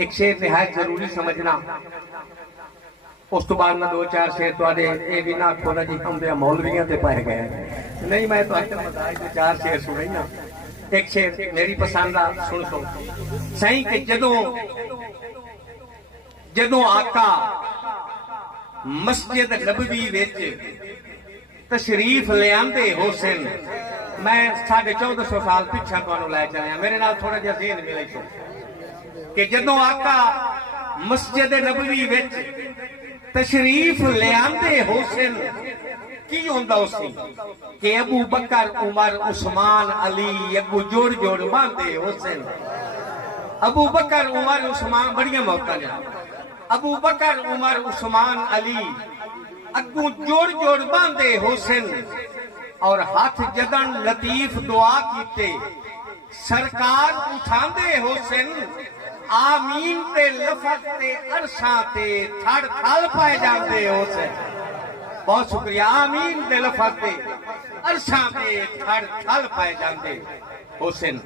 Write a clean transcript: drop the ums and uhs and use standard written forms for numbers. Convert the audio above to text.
एक शेर निहायत जरूरी समझना। उस तो बाद मैं दो चार शेर तुहाडे ये भी ना आखो ना जी आउंदे मौलवियां ते पै गए नहीं, मैं तुहाडे मजाक दे चार शेर सुने ना। एक शेर मेरी पसंद आ, सुन सही कि जदों आका मस्जिद नबवी विच तशरीफ ले आंदे हुसैन, मैं 1450 साल पिछा तुहानू लै चलिया, मेरे नाल थोड़ा जिहा ज़हन मिले कि जदों आका मस्जिद नबवी विच तशरीफ ले आंदे हुसैन की होंदा उसी कि अबू बकर उमर उस्मान अली अगू जोड़ जोड़ बांधे हुसैन। अबू बकर उमर उस्मान बड़ियां मौतां ने, अबू बकर उमर उस्मान अली अगू जोड़ जोड़ बांधे हुसैन और हाथ जदन लतीफ दुआ कीते सरकार उठांदे हुसैन। आमीन ते लफज ते अरशां ते थड़ थल पाए जाते हुसैन। बहुत शुक्रिया। आमीन ते लफज ते अरशां ते थड़ थल पाए जाते हुसैन।